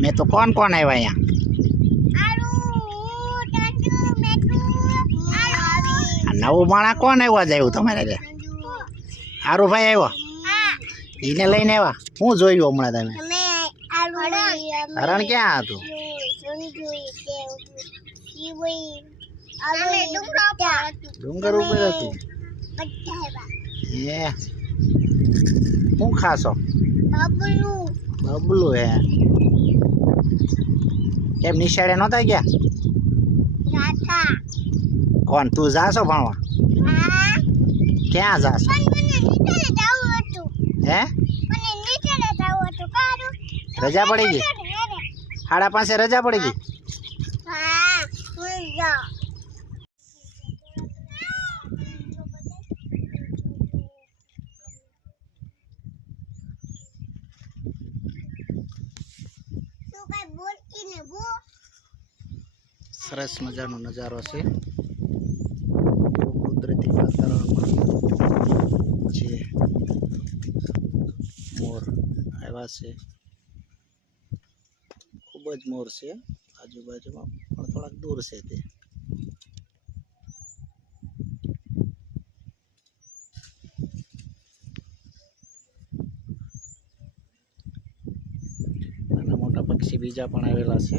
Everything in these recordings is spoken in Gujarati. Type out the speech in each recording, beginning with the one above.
મેં તો કોણ કોણ આવ્યા અહીંયા? નવું માણા કોણ આવ્યા જ આવ્યું તમારે ત્યાં? હારુભાઈ આવ્યો? એને લઈને આવ્યા? શું જોયું હમણાં તમે? હરણ ક્યાં હતું? ડુંગર ઉપર હતું. એ. શું ખાશો? બબલું. હે. કેમ નિશાળે નહોતા ગયા? કોણ તું જાશો ભણવા? ક્યાં જાશો? હે? રજા પડી ગઈ? સાડા પાસે રજા પડી ગઈ? સરસ મજાનો નજારો છે. કુદરતી વાતાવરણમાં જે મોર આવ્યા છે. ખૂબ જ મોર છે. આજુબાજુમાં પણ થોડાક દૂર છે તે. મોટા પક્ષી બીજા પણ આવેલા છે.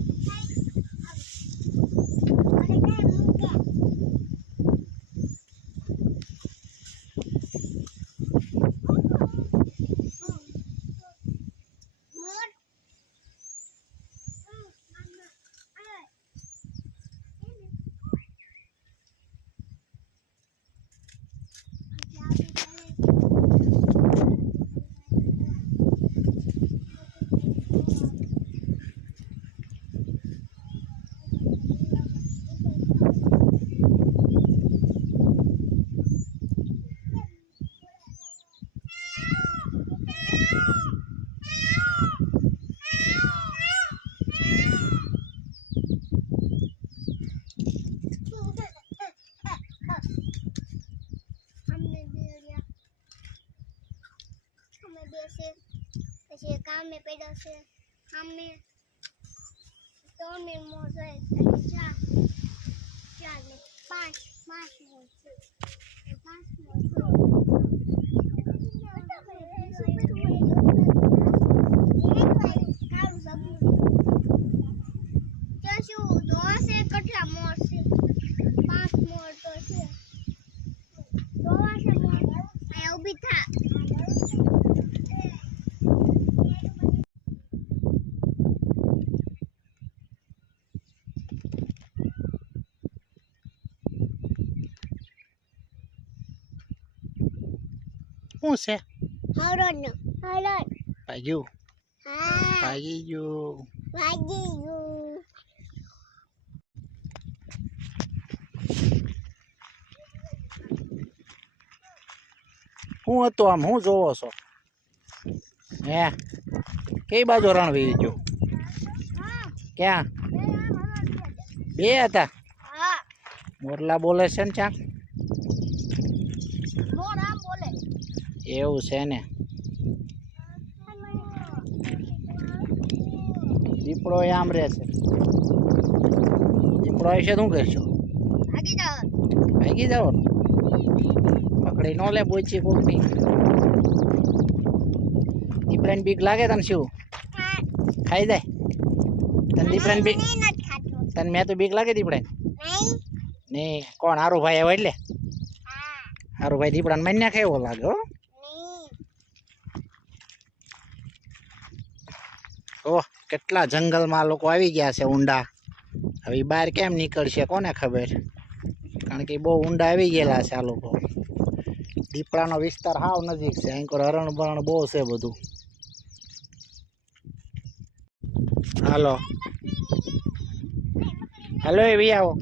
પછી કામે પડ્યો છે સામે ત્રણ ને મોજો ચાર ચાર ને પાંચ પાંચ મોજો પાંચ મોજો કેટલા મોર છે પાંચ મોર તો છે જોવા છે મોર અહીંયા ઊભી થા શું છે હરણ હરણ ભાગ્યું હા ભાગી ગયું વાગી ગયું શું હતું આમ શું જોવો છો? હે? કઈ બાજુ રણ વી ગયું? ક્યાં? બે હતા? હા મોરલા બોલે છે ને ચાક? બોલે એવું છે ને? દીપડો આમ રહે છે. દીપડો આવશે શું કરશો? ભાગી જાઓ. ભાગી જાઓ? પકડી ન લે બોચી કોકની. દીપડાને બીક લાગે તને શું? ખાઈ જાય. તને દીપડાને બીક તને મેં તો બીક લાગે દીપડાને નહીં. ને કોણ? હારું ભાઈ આવ્યો એટલે? હારું ભાઈ દીપડાને મારી નાખે એવો લાગે હો. ઓહ કેટલા જંગલમાં લોકો આવી ગયા છે ઊંડા. હવે બહાર કેમ નીકળશે? કોને ખબર? કારણ કે બહુ ઊંડા આવી ગયેલા છે આ લોકો. દીપડાનો વિસ્તાર હાવ નજીક છે. અહીં હરણ બરણ બહુ છે બધું. હાલો. હાલો એ વી આવો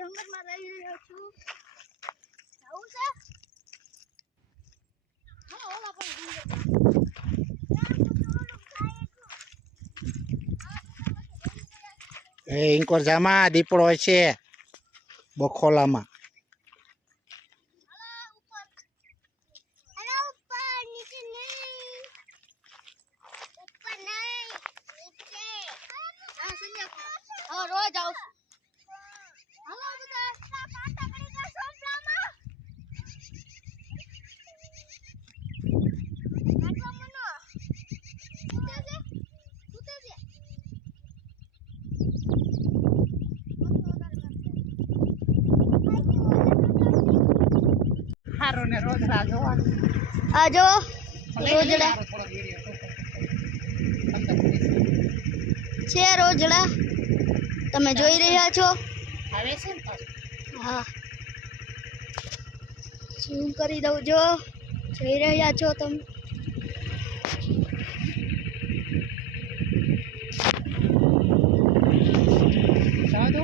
જંગલમાં રહી રહ્યો છું. આવું છે? હા, ઓલા પણ જંગલમાં. એ ઇન્કોરજામાં દીપડો છે. બખોલામાં. તમને રોજ રાહ જોવાનું. આ જો રોજડા. છે. રોજડા. તમે જોઈ રહ્યા છો? આવે છે હા. શું કરી દઉં જો. જોઈ રહ્યા છો તમે? સાધો